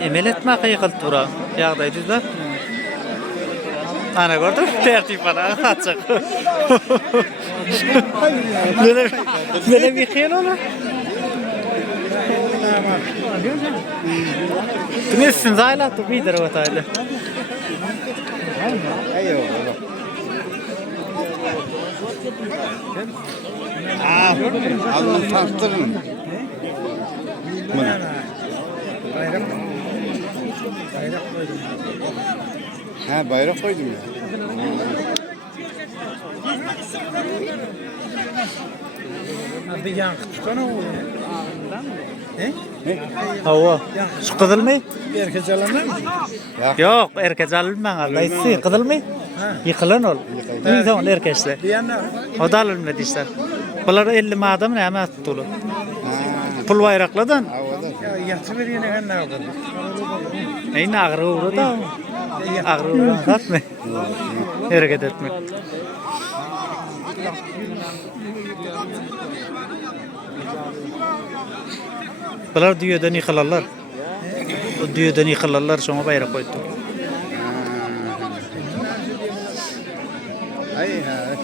Emel etme kıyıkıl tura. Yağdaydı da. Ana gördün mü? Tertip bana açık. Böyle bir khiyal olur. Tümessin zayla tu bir dere vatayla. Alın taktırın. Ha bayrak koydum ya. Bir yankı tutana o. Hava. Şu kızılmay? Erkek alanlar mı? Yok, erkek alınmang Allah'sı. Kızılmay? Yıkılan ol. Ne zaman erkekse? Bir yana. O da alınmadı işte. Bunlar 50 madem ne ama tutulu. Pul bayrakladan. Ya yatı bir yine kan ne yapar? Neyin ağrı uğru da. Ağrı uğru atma. Hareket etmek. Bunlar düğüden yıkılarlar. O düğüden yıkılarlar sonra bayrak koydu. Ay ha.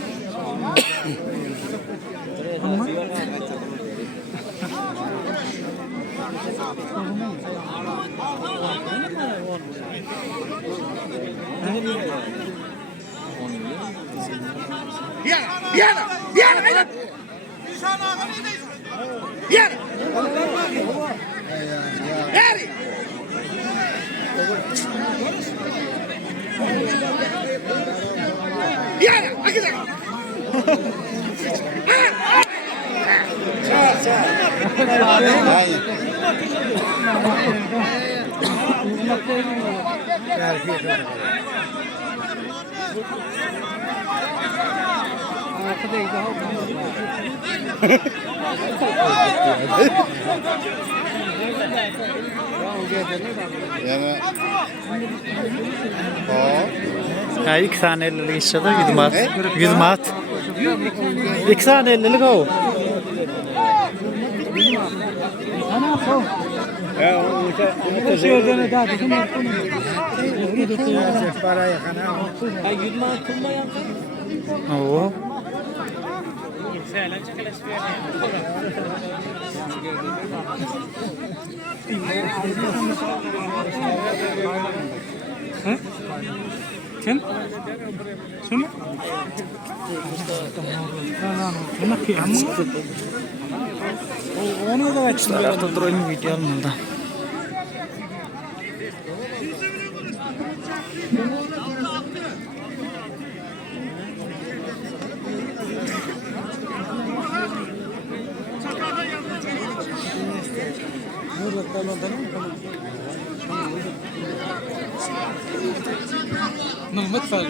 Hayır. Yani Ha, 2 tane 50'lik işte de 100 mat. 100 mat. 2 tane 50'lik o. Para yakana. Oo. Kim? Kim? Onu da açtım. Tarafta durayım video almadan. مدفع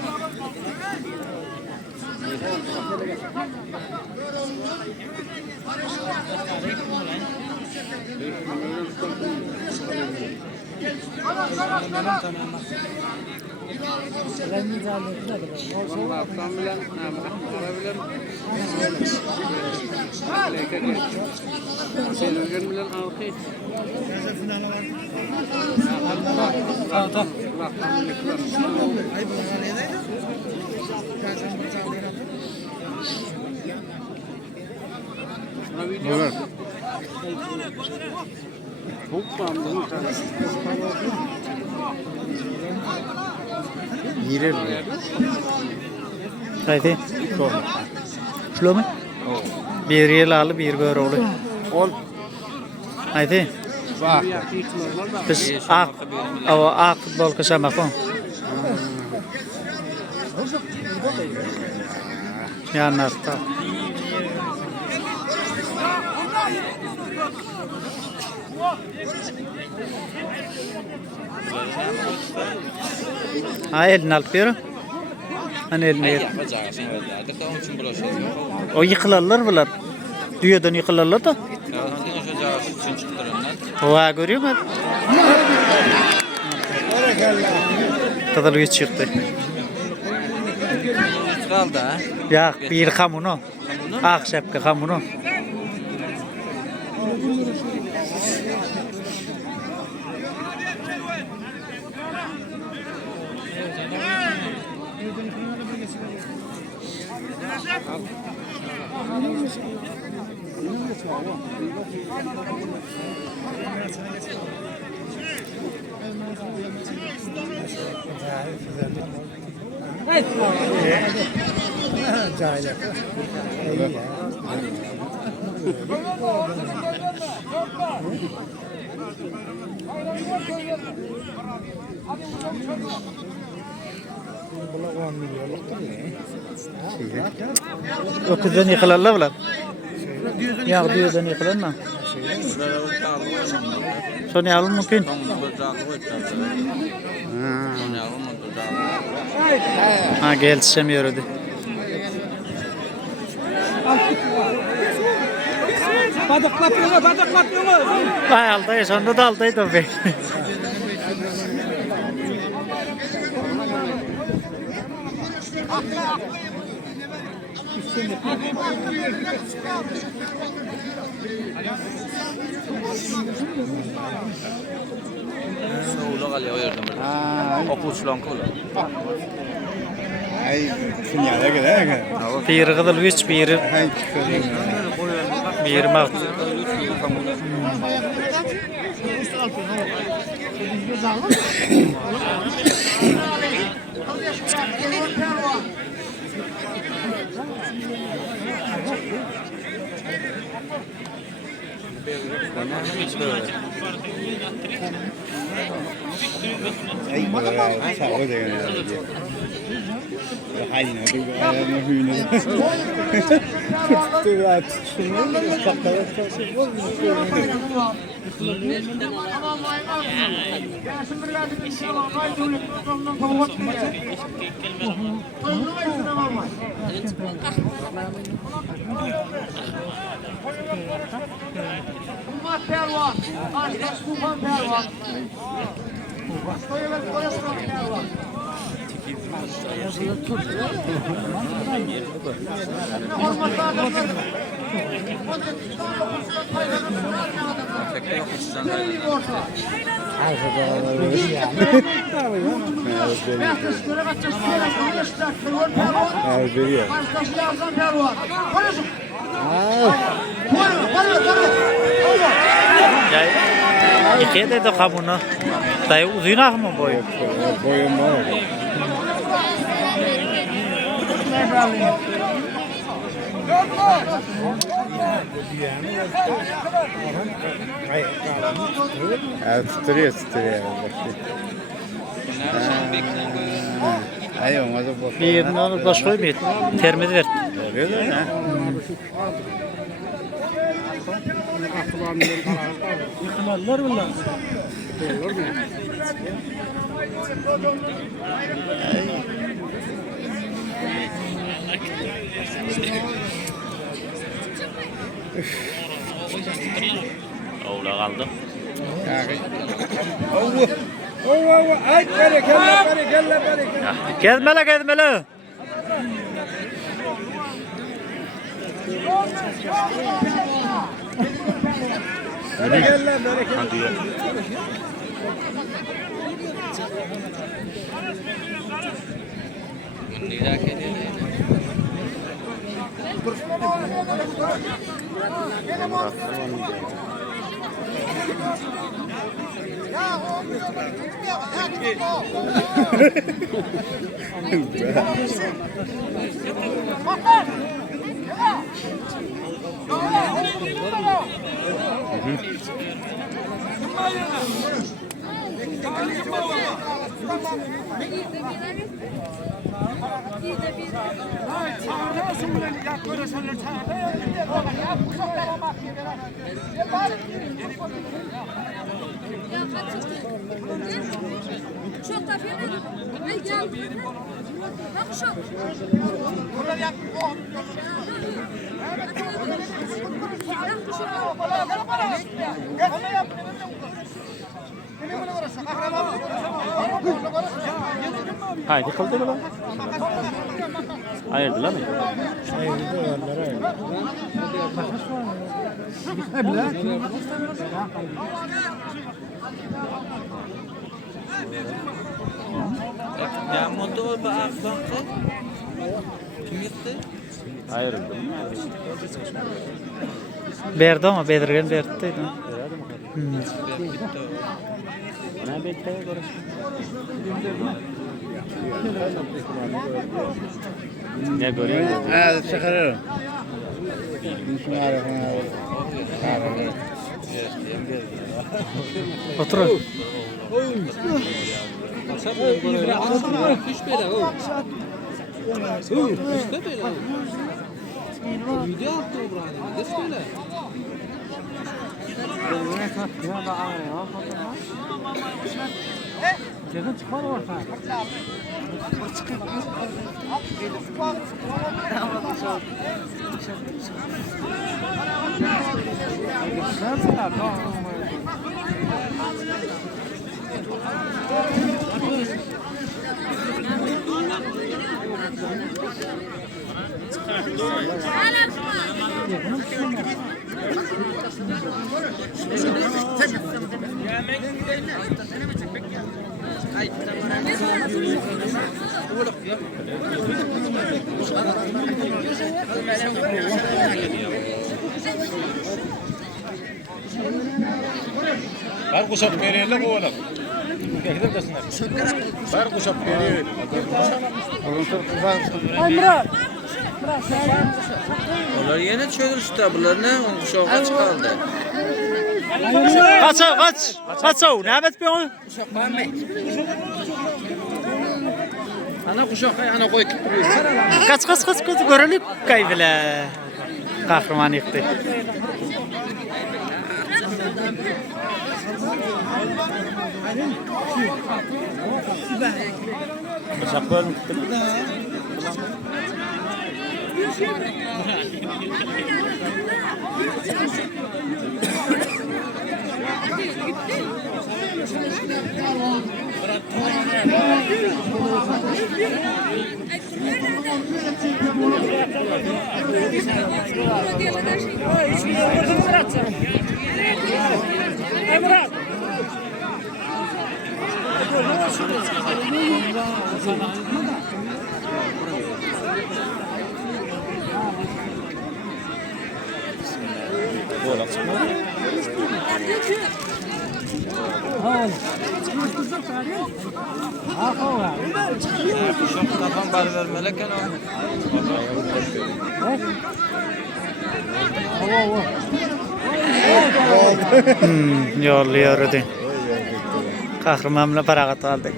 Olur. Girer mi? Haydi. Şlo mu? Bir yıl alı bir gör oğlu. Ol. Haydi. Bak. Biz ak futbol kaşamak o. Yanarta. Elini alıp ver. Hani elini ver. O yıkılarlar bunlar. Düğüden yıkılarlar da. Oha görüyor musun? Tadal çıktı. Kaldı ha. Ya bir kamuno. Ak şapka kamunu. Cahil. İyi ya. Bula 10 milyonluktur ya. Öküzden yıkılarlar ulan. Ya düğüden yıkılar mı? Sonra alın mümkün. Ha gelişemiyor öyle. Badaklatıyorlar. Ay Altay sonunda da Altay tabii. Soğuluğa alıyor yerden böyle. Okuçulan kola. Ay sinyale göre. Bir kızıl üç bir Hay bir mat. ay sağ ol diyor. Haydi ne diyor? Ne huyunu. Tuttu at. Şimdi kaplara çalışıyor. Perwan, Aslan Tufan Perwan. Koyuver kolesterol Perwan. Ya ikiye de kamunu. Dayı uzun mı boyu? Boyun var. Evet, tutuyor. Ay olmaz bu. Bir onu baş koymayın. Termit ver. Veriyorlar ha. Yıkılarlar bunlar. Oğla kaldı. Ay berekelle. Gezmele. Berekelle. Çok da fena. Ay gel. Bak şu. Haydi kıldı mı lan? Ayırdılar mı? Ayrıldı mı? Berdi ama Bedirgen berdi deydi. Ne bekliyor ne görüyor? هذا تخرر مش عارف Oturun. Var kuşak veriyorlar oğlum. Gidelim desinler. Var kuşak veriyor. Onlar yine çözülüştü bunlar ne? Uşağa çıkardı. Kaç. Kaç o. Ne bet bir onu? Ana uşak ana koy duruyor. Kaç görülüp kaybile. Kahraman yıktı. Uşak kafam bar vermelek ana. Yolluyor ödün. Kahramanla paragat aldı.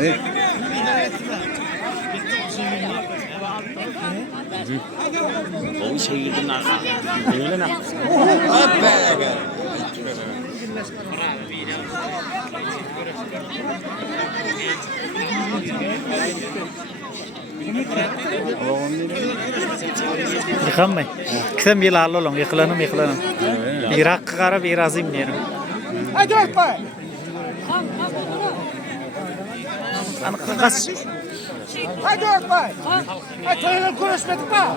Ne? O şehirden arka. Öyle ne? Yıkanmayın. Kısem bir lallı olun. Yıkılanım. Bir hakkı kara bir azim diyelim. Hadi öpme. Kaç. Hadi öpme. Hadi öyle konuşmadık mı?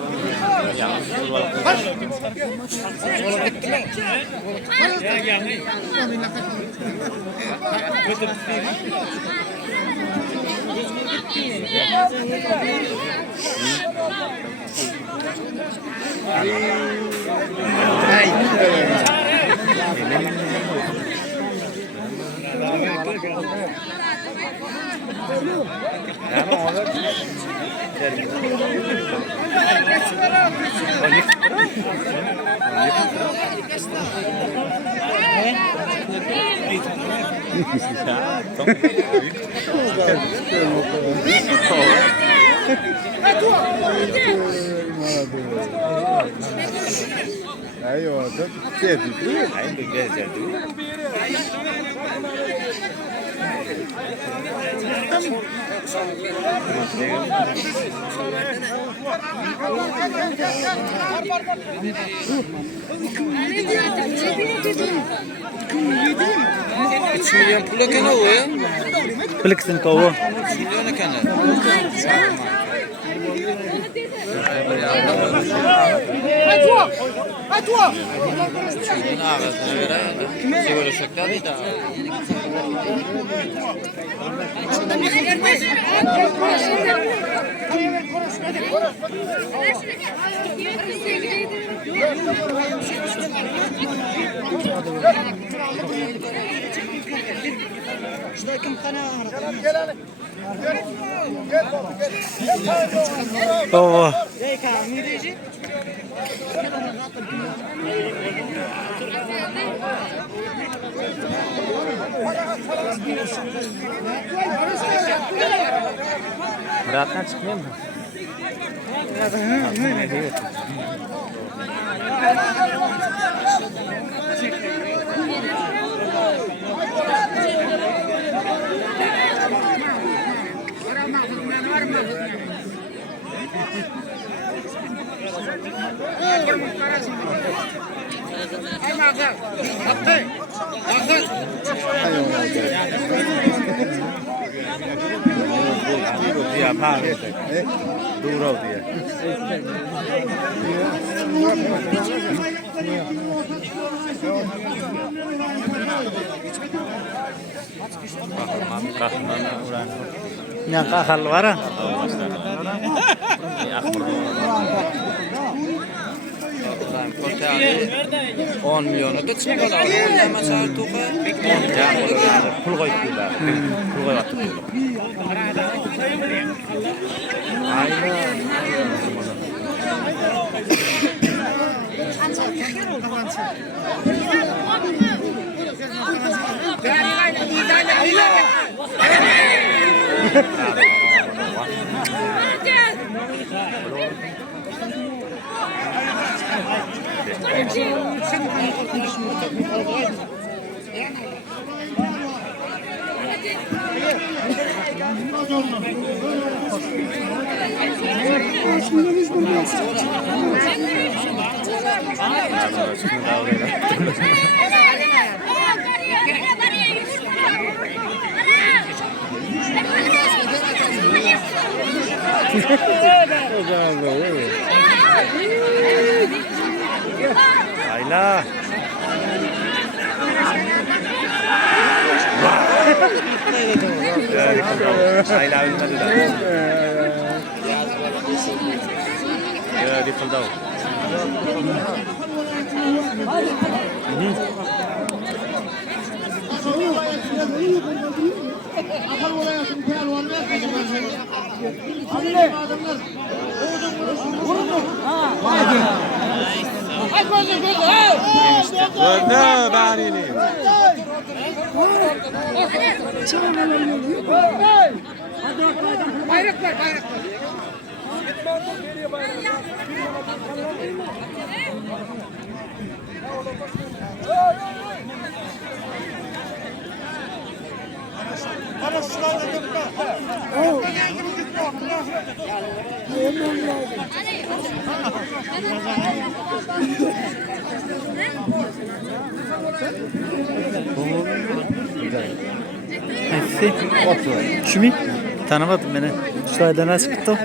Ayol da dedi. Aynı gezerdi. Üç milyon pul ekan o ya. Bilksin kovu. 3 milyon ekan. Buni ağasına göre bize görüşecekler deydi. Kovu. Muratdan çıkmıyor mu? Diye pahalı. Doğru diye. Ne kahal var ha? Ulan portali 10 milyonu da çıkmalar. Ama çağır toka. Pul koyup diyorlar. Pul koyup diyorlar. Ayla. Ayla bilmedi de. Ya yıkıldı o. Ne banini? Neyse. Şu mi? Tanımadım beni. Şu ayda nasıl çıktı?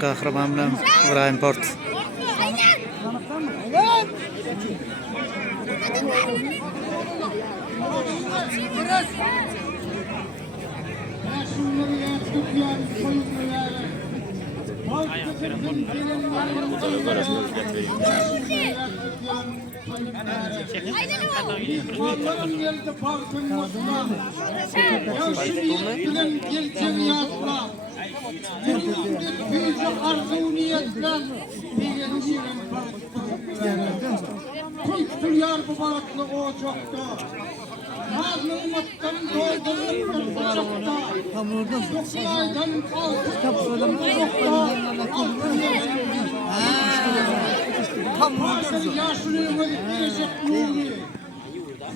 Kahraman bilan İbrahim Port.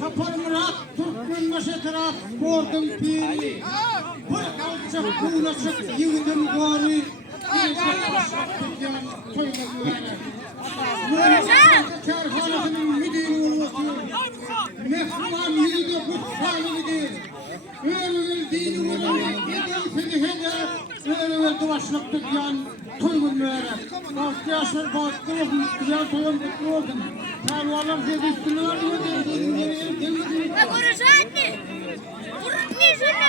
Kapar Murat, Türkmen Maşetarat, Bordun Piri, Bırkalçak Kulaşık, Yıldın Gori, Kerhanasının müdürü olsun, Mehman Yıldın Kutsanı'dır, Öğrül dini olarak, Yedil Fedihe'de, Öğrül Duvaşlık Dükkan, Tuygun Müerek, Bazı yaşlar bazı olsun, güzel toyun kutlu olsun, Pervalar zedüstünü var mı? Konuşan anne. Vurun ne şunu?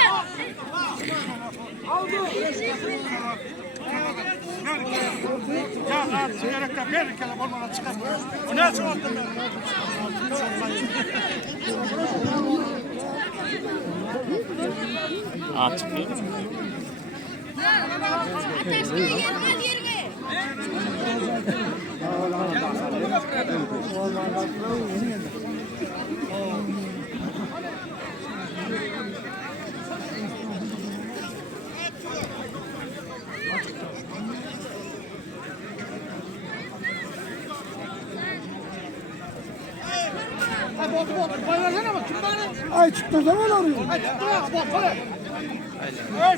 Ya abi sigaretten bir kere olmadan çıkar. Bu ne çoğalttın? Çıkıyor. Ateşli yerine. Ay çıktı zaman arıyor. Ay çıktı bak. Ay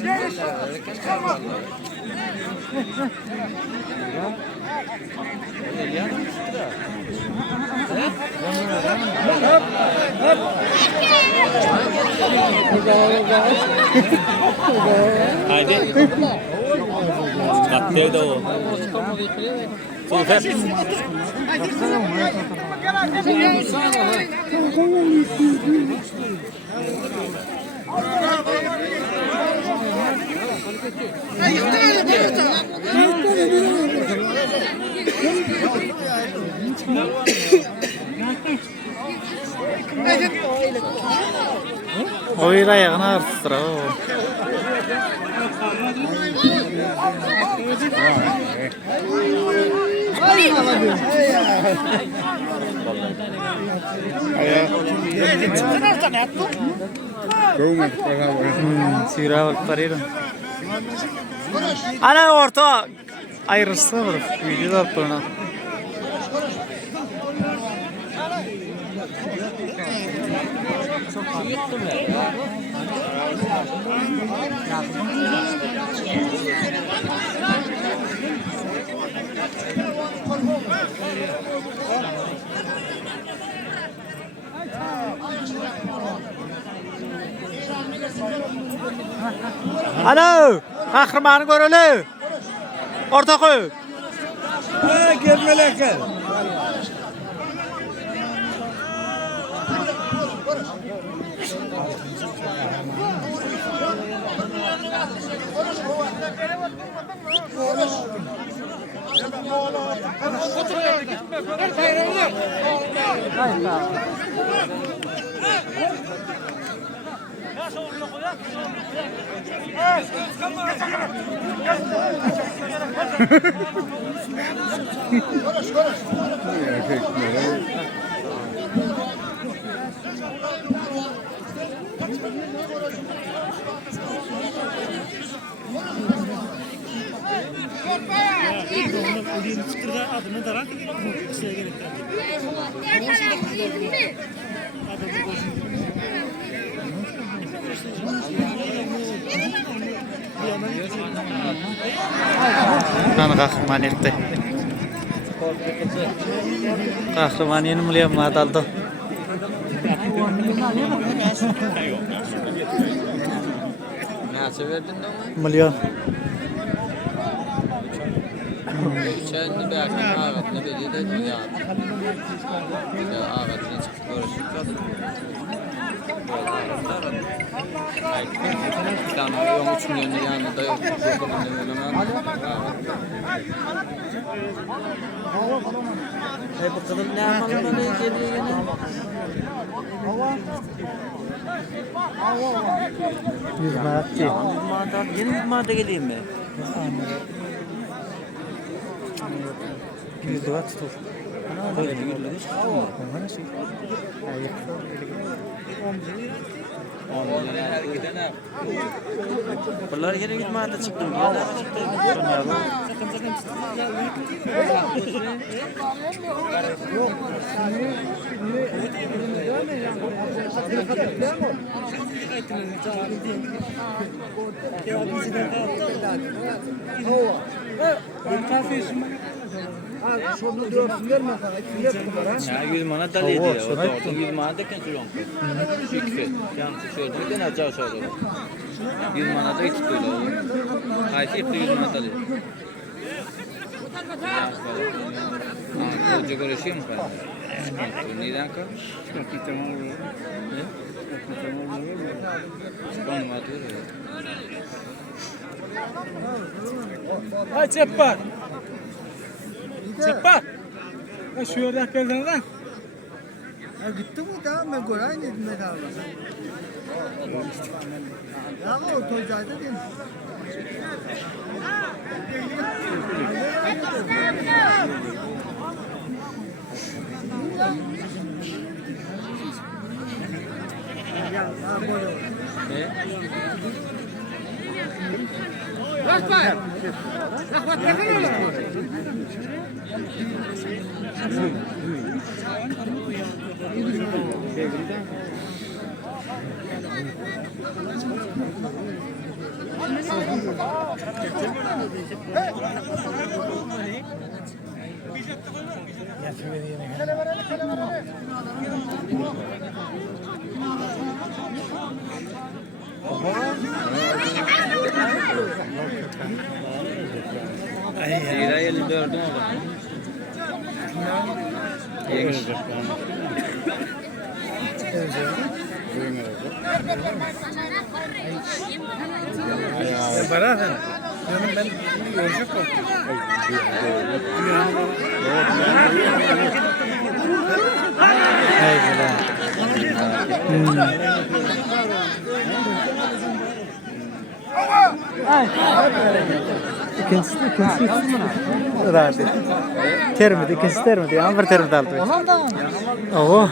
Haydi. Kattı da o. Sofer. Oyra ayağını artır o. Sira bak parayla. Ana orta ayrılsa var. Video da yaptı ona. Alo, kahramanı görelim. Orta koy. Gel meleke. Kan kahraman etti. Kahraman yeni mulia madaldo. Nasıl verdin lan? Milyon. Çayını belki ağatını belli de ya. Ya ağatını çıkıp görüşüp kaldı. Bir tane yolun 3 milyonun yanında yok. Çok önemli ama. Bu kadın ne yapmalı ne geliyor yine? Yüz manat değil. Yeni bir madde geleyim mi? 100 lira tutur. Böyle bir yürüdü hiç kalmadı. Ondan şey. Hayır. Bunlar yine git madde çıktı. Yine çıktı. Ya 100 manat da ledi ya. O da 100 manat da kendi yok. Şükür. Yani şöyle bir tane açar şöyle. 100 manat da tutuyor. Haydi 100 manat da ledi. Koca görüşüyor mu ben? Neden kal? Ha çepar. Çepar. Ha şu yere gelden lan. Ya gitti mi tamam ben Koray dedim ben abi. Ya o toycaydı değil mi? Ya böyle. Rahman. Rahman bakın Lira 54 oldu. Yemiş. Bana sen. Canım ben yolcu korktum. Haydi lan. İkincisi Rabi. Termidi, ikincisi termidi. Ama bir termidi aldı. Oo.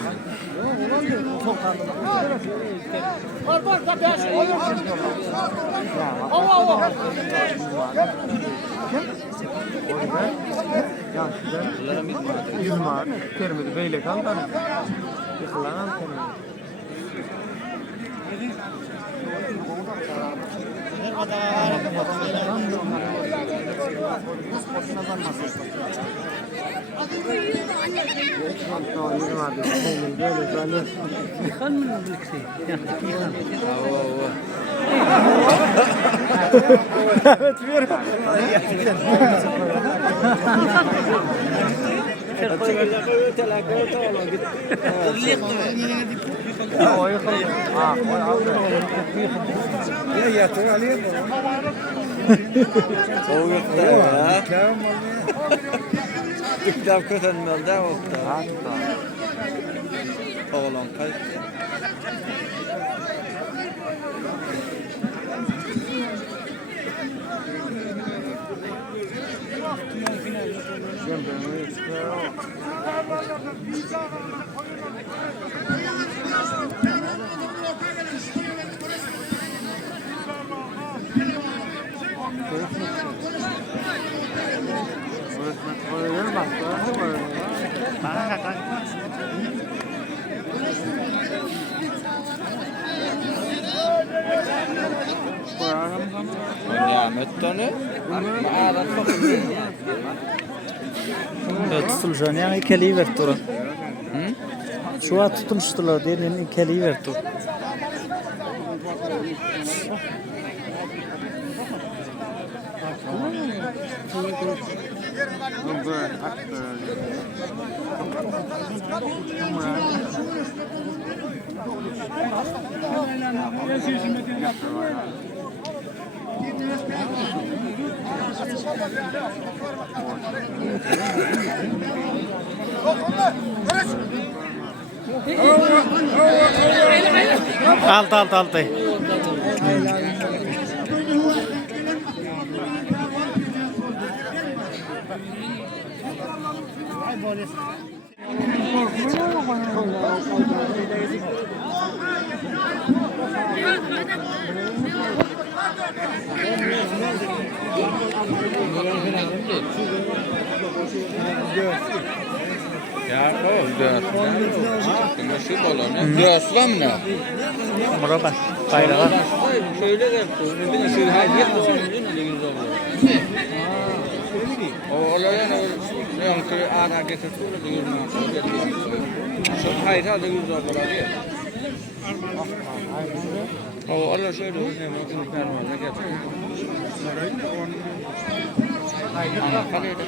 Yüz mağar, termidi beyle kaldı. Yıkılanan termidi. Evet, bir. Ya yatır alayım. O yokta ya. İkdam kötönmelde oldu. Oğlan kayıp. Nihamet'tonu mağarat bakın. Tutulacağını yani ikeliyi ver Turan. Şu an tutulmuştular diye yani ikeliyi ver Turan. Aldı. Ya göz. Şu balonu. Göz var mı? Bura bak. Bayrağı. Şöyle gel. Bir de şöyle haydi yapmasın ne güzel oluyor. O olayın öyle ana getirdi öyle yürüme. Şu haydi da güzel oluyor ya. O olay şöyle ne motor vermez ne getir. Ana kalede.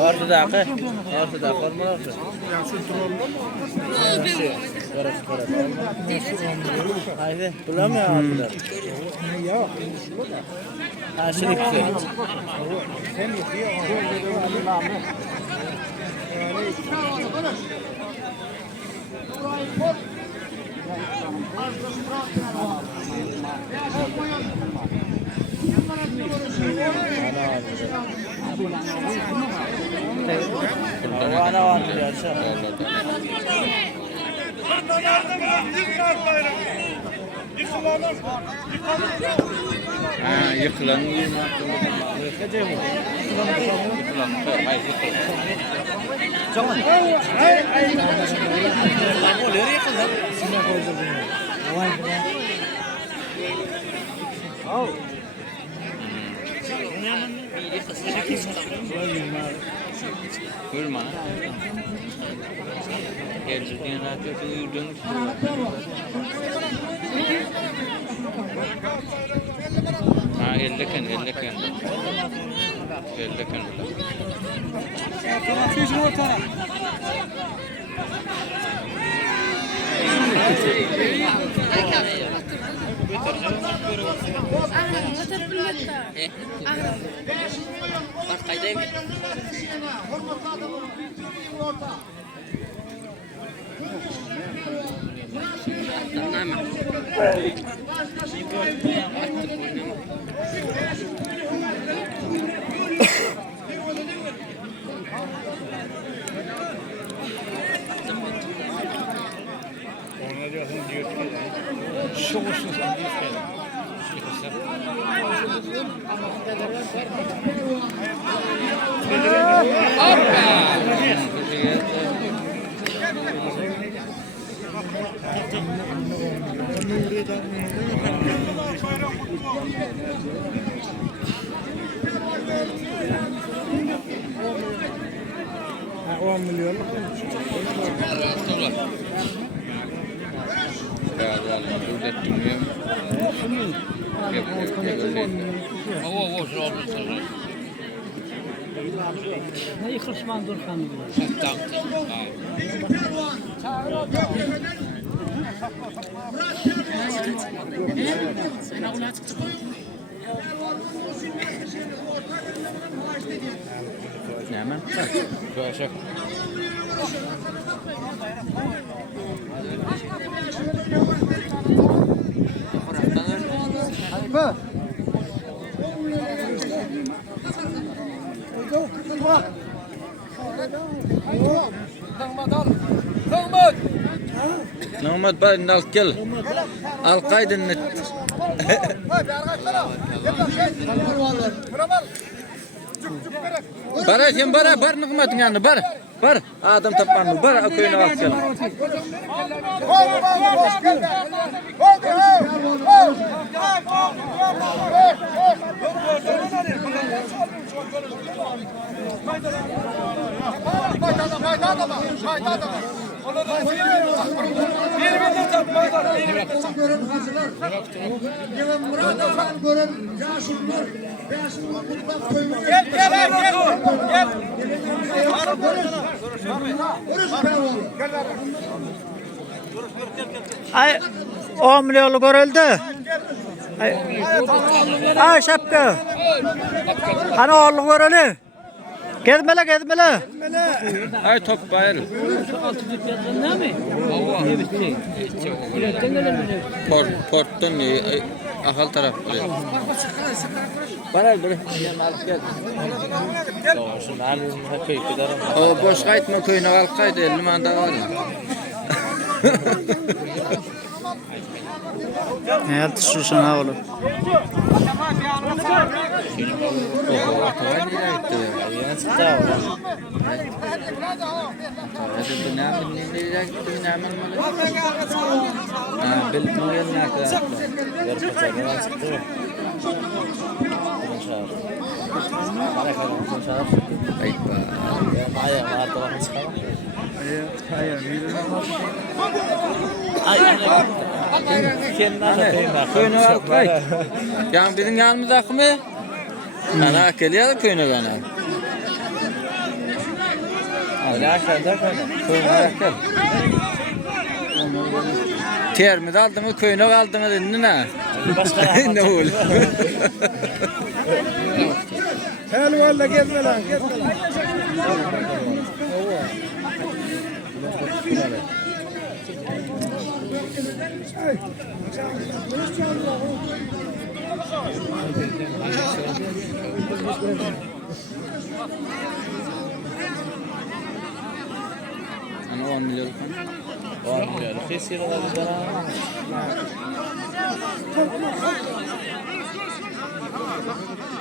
Ortadaki olmalı. Haydi, bulamıyor ortada. Yok. Ha, şimdi güzel. Ana var ya yıkılan Gülman. Geldiğin rakı uyudun. Ha, ellekin. Hemen. Başak. Nomad ben alkel. Al-Qaeda net. Bara bar nigmatın yanı bar. Bar adam tapanı bar köyüne al gel. Bir gören hazırlar. Yine Murat Akan gören yaşlılar. Yaşlılar mutlak koymuş. Gel. Ay 10 milyonlu görüldü. Ay şapka. Hani oğlum görülü. Gezmele. Ay top bayır. Porttan ahal taraf. Bana bir alıp gel. O boş kaytma köyüne alıp kaydı 50 manda var. Ne yaptı şu sana oğlum? Köyüne alıp kaydı. Yani bizim yanımızda mı? Ana geliyor köyüne bana. Öyle aşağıda köyüne gel. Termide aldı mı köyüne kaldı mı dedin ne? Ne olur? Hadi valla gezme lan. Ana 10 milyon. 10 milyon. Kesir olabilir ha.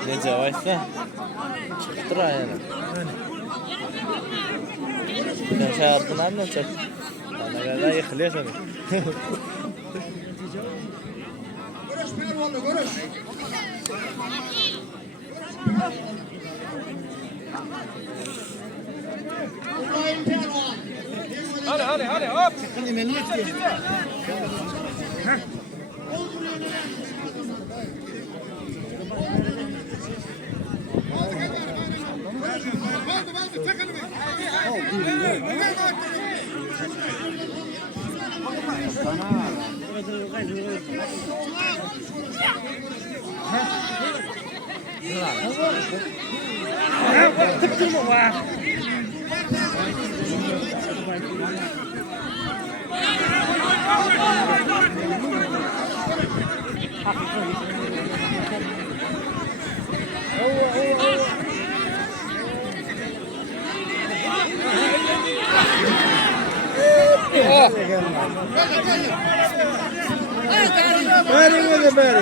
Ne cevapsa? Çıktır ayağına. Sen çağırdın anne çok. Bana kadar yıkılıyor sana. Hadi hop. Bari.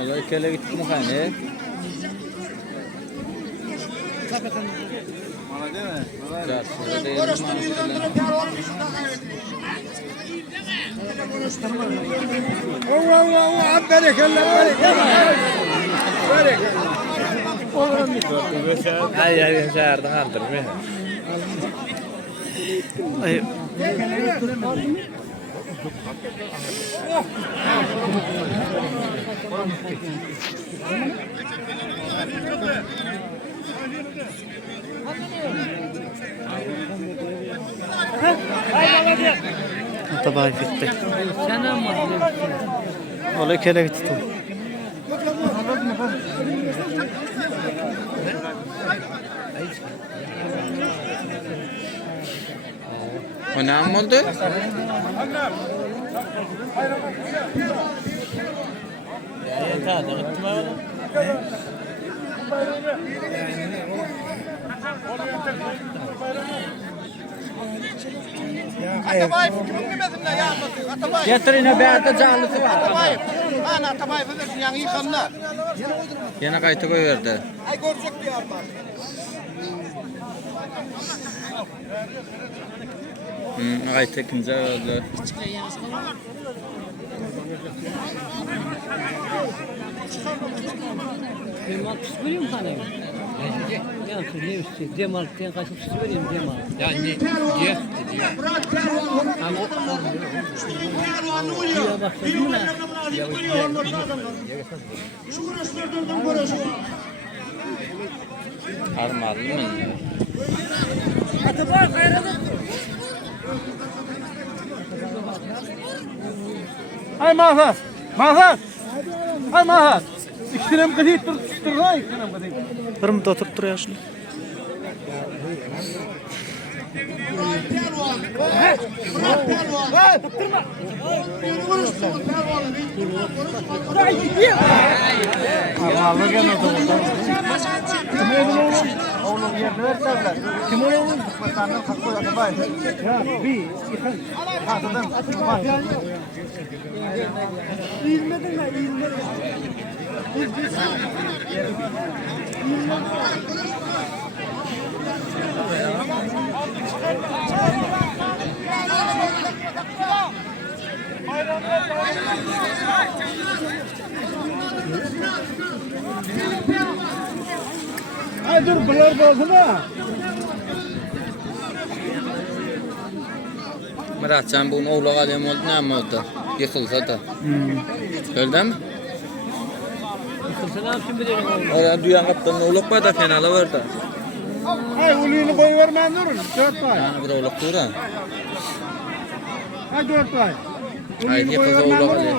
Öyle kele gitti mi hani? Ay ya çağırdın aldırmıyor. Ay. Tabii fitte. Olay kele gitti. O ne oldu? Yeter, gittim ben. Atabay'ı bilmedim ne ya anlatıyor. Atabay'ı. Getirine bir arada canlısı var. Atabay'ı. Ana Atabay'ı bilirsin yani yıkanlar. Yine kayıtı koyuverdi. Ay görecek bir yer var. Aytekince öldü. Demal pis veriyor mu sana? Ya ne üstü? Demal sen kaç pis veriyor Demal? Ya ne? Diye. Ya bak dedim ya. Şu güreşlerden görüşü var. Armalı mı? Hay Mahfaz. Mahfaz. Hay Mahfaz. İkisinem kızı tutturlar. İkisinem kızı. Bir müddet oturup duruyor şimdi. Oğlum yerde verdiler. Kim oğlum? Senden kakko Atabay. Ya bir. Hatadan. İlmedin mi? İlmedin. Ay dur bunlar bozma. Muratcan bu oğlak adam oldu ne oldu? Yıkılsa da. Öldü mü? Yıkılsa ne yapsın bilirim oğlum. Orada duyan kaptanın oğlak var da fenalı var da. Ay uluyunu koyuvermeyin durun. 4 pay. Yani bir oğlak dur ha. Ay 4 pay. Haydi yıkılsa oğlak alıyor.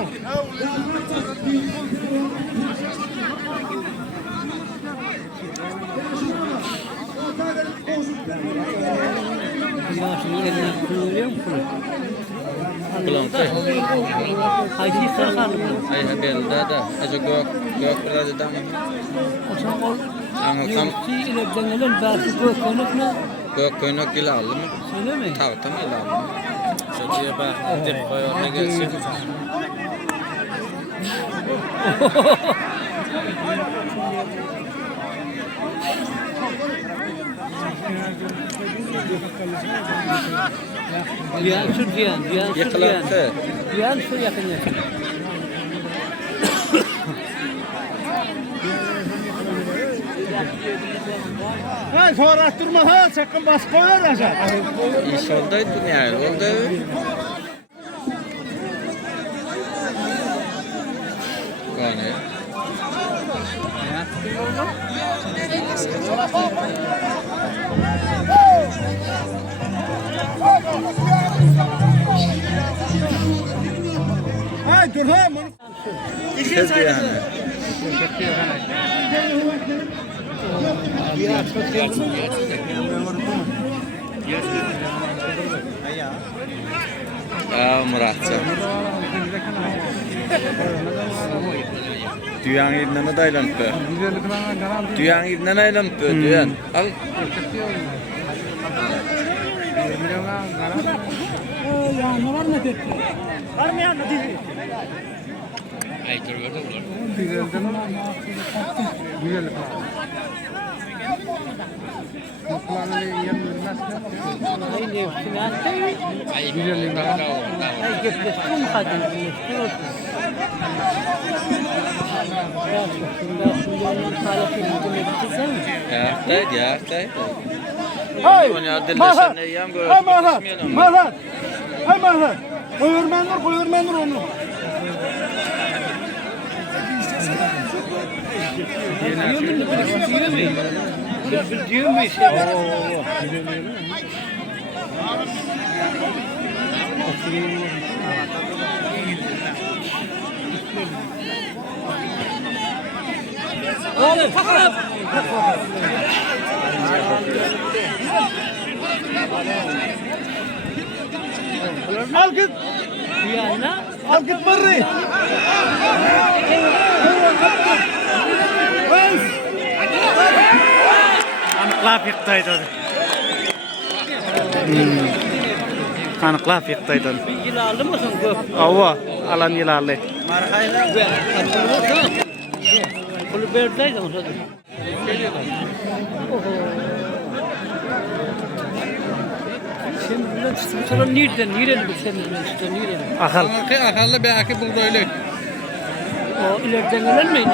Ya şimdi eline kuru veriyor mu kuru? Kulağım koy. Haydi sarıkanlı bu. Ay haberde da. Acı gök biraz da mı? O zaman o Anlatsam yurtçı ile dengelen belki gök konuk ne? gök koynak gila aldı mı? Söyle mi? Tavtam gila aldı mı? Şöyle bak dip koyar ne gelsin. Diyan sür diyan. Yıkılattı. Diyan sür yakın yakın. Ay sonra attırma ha sakın bas koyar aşağı. İş oldaydı yani oldu. Yani. Ay dur ha bunu. Kız yani. Muratcan. Düyan yerinden aylanıp be. Düyan yerinden aylanıp be. Düyan. Al. Ay nefsini attı. Ay güzelliğine ay göpleştim kadın. Nefsini olsun. Ya şimdi onun halatını gitmeyeceksin mi? Ya. Hay. Mahfaz. Mahfaz. Hay Mahfaz. Mahfaz. Hay Mahfaz. Koyurmendir onu. Diyor mu işte? Oğlum fakat. Al git. Diyana. Al git barri. Aniqlab yiqtaydi. Aniqlab yiqtaydi. Bir yılarlı mısın gök? Ava, alan yilarlı. Pulu verdiydi o zaman. Sen bilen sonra nereden bir sen bilen işte nereden? Ahal. Akallı belki buğdaylı. O ileriden gelen mi?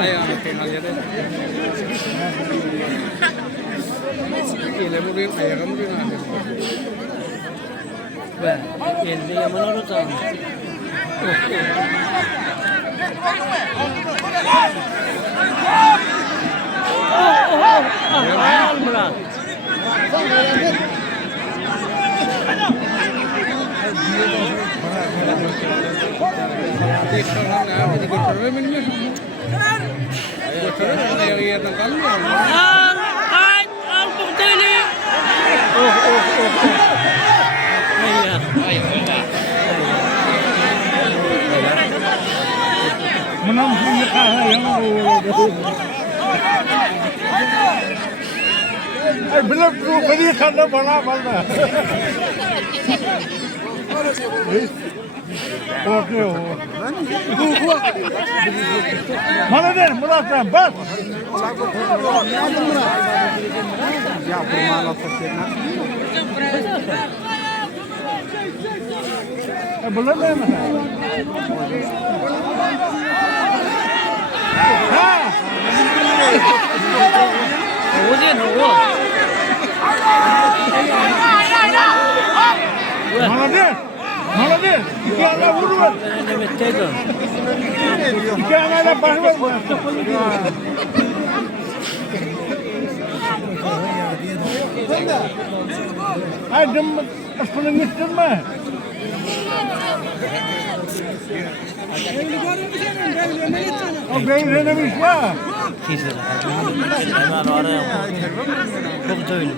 Ayağını kıymalıya da. Ile buraya ayağımı buraya. Ve elde yaman orada. Al Murat. Al buğdaylı. Bunun şimdi kahve yanı Ay bilip bu beni kandı bana bana. Korkuyor. Bana der Murat'tan bak. Ya kurban olsun. Bulamıyor musun? Ha! Молодец! Молодец! İki ana vurma! İki anayla başı var mı? Haydi ıspını gittirme! O beylenemiş ya! Hemen oraya. Buğdaylı.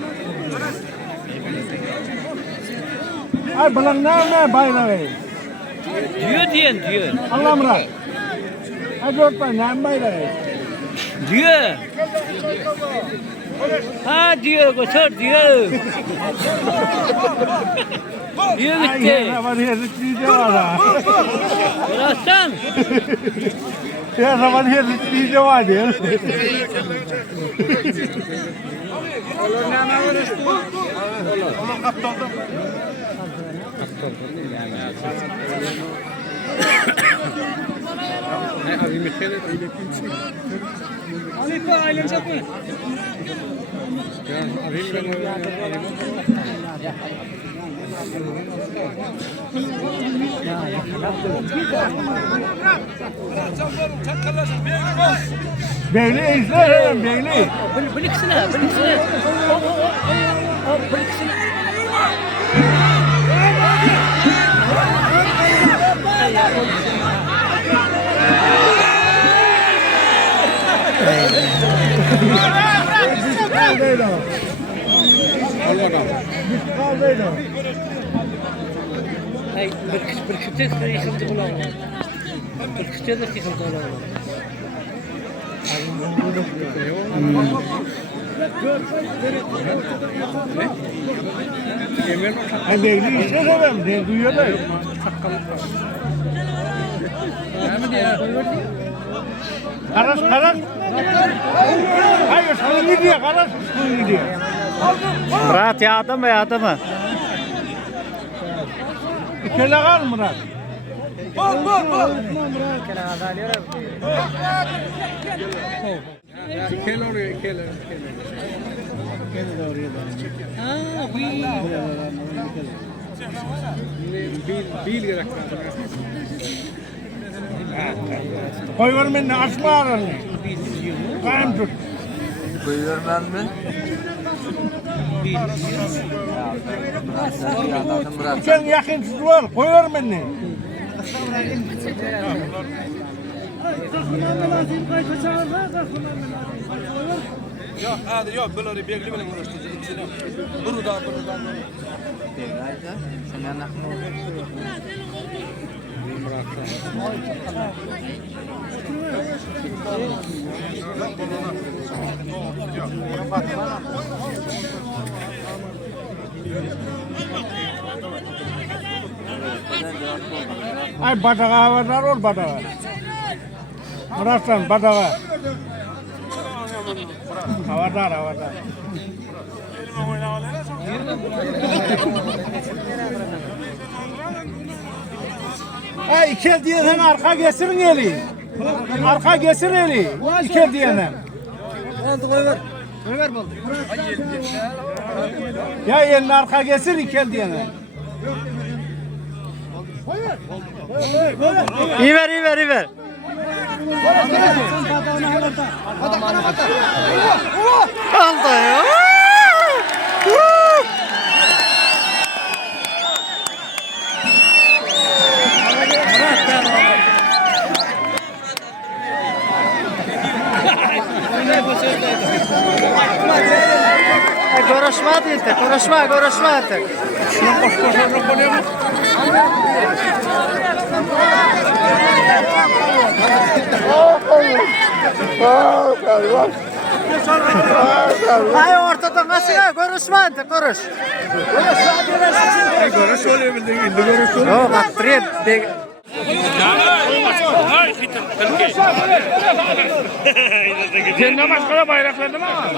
Ay balang ne bayrağı? Diyor. Allah Murat! Ay dört ne bayrağı? Diyor. Ha diyor götür diyor. Diyor Ay gitti. ya var ya zıtlığı var ha! Burastan. Ya zaman ya zıtlığı var ya! Beyli izle beyli. Bılıksana. Bılıksana. Hey, bırkışta yıkıldı bunu. Bırkışta da yıkıldı onu. Ay beyli izle adam ne duyuyor da. Karas. Hayır sana ne diyor karas ne diyor. Murat yağdı mı? Kele kal Murat. Kel oraya kel. Bil gerek. Koy vermen ne açma aranı. Kayım tut. Buyurman mı? Sen yakınsız var koy vermen ne. Yok böyle belli benim uğraştırdı. Buradan. Ay badaga var ol badaga. Burasın badaga. Havadar. Ay ikel diyenen arka gesirin eli. Arka gesir eli. İkel diyenen. Koy ver baldı. Ya elini arka gesir ikel diyenen. İyi ver. Aldı ya. Görüşme artık. Ay ortada nasıl ya? Görüşme artık, konuş. Görüş oluyor bildiğin görüş oluyor. Yok, attırayım. Senden başka bayraklarını mı var?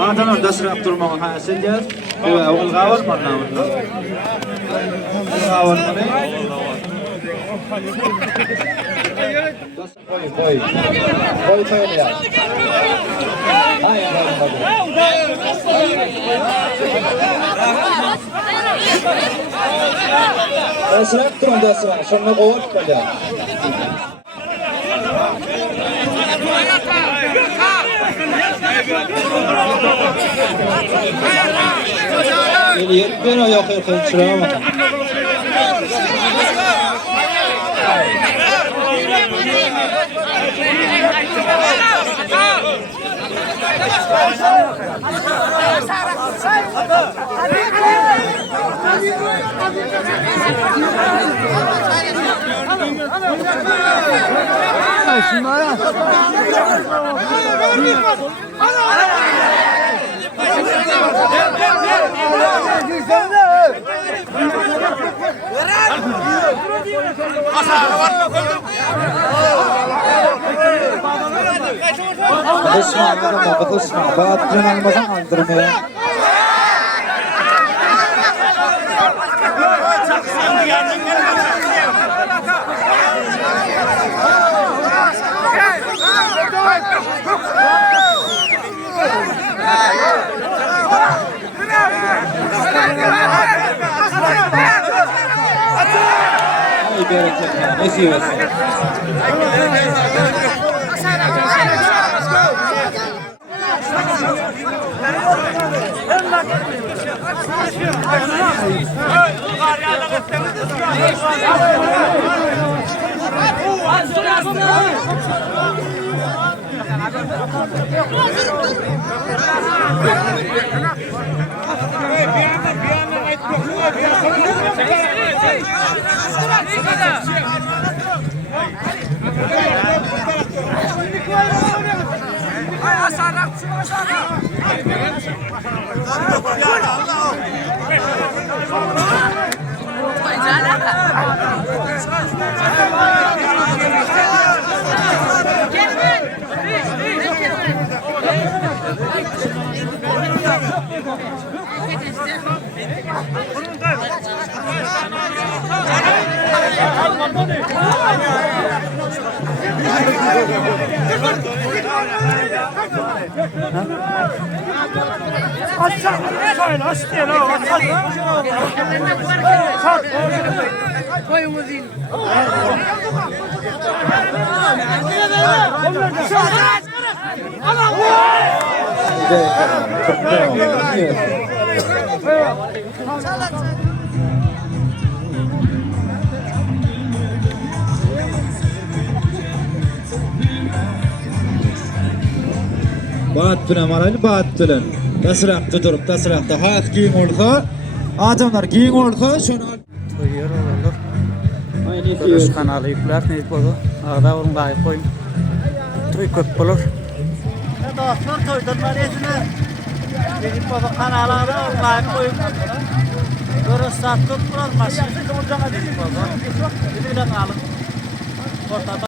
Adana dasraq turmağın hasil der. Ve oğul qavar marnamında. Qavar mana. Koy ya. Hayır. Dasraq turmağın dasraq. Şunu qo'yib qo'ydi. Geliyor, ben o yok yok şuraya bak. Kısma, Bahattin almadan aldırmaya. Ay bereket ya, nasip etsin. Baattıran maraylı baattıran. Tasırakta durup tasırakta hayat giyin olsa adamlar giyin olsa şunu Toyuyor olur. Turist kanalı yükler ne bodu. Arada onun gayet koyun. Toy köp bulur. Dostlar toydan manesini benim baba kanallarda gayet koyun. Görüş sattık biraz maşını kıvırcama dedik baba. Bir de alın. Ortada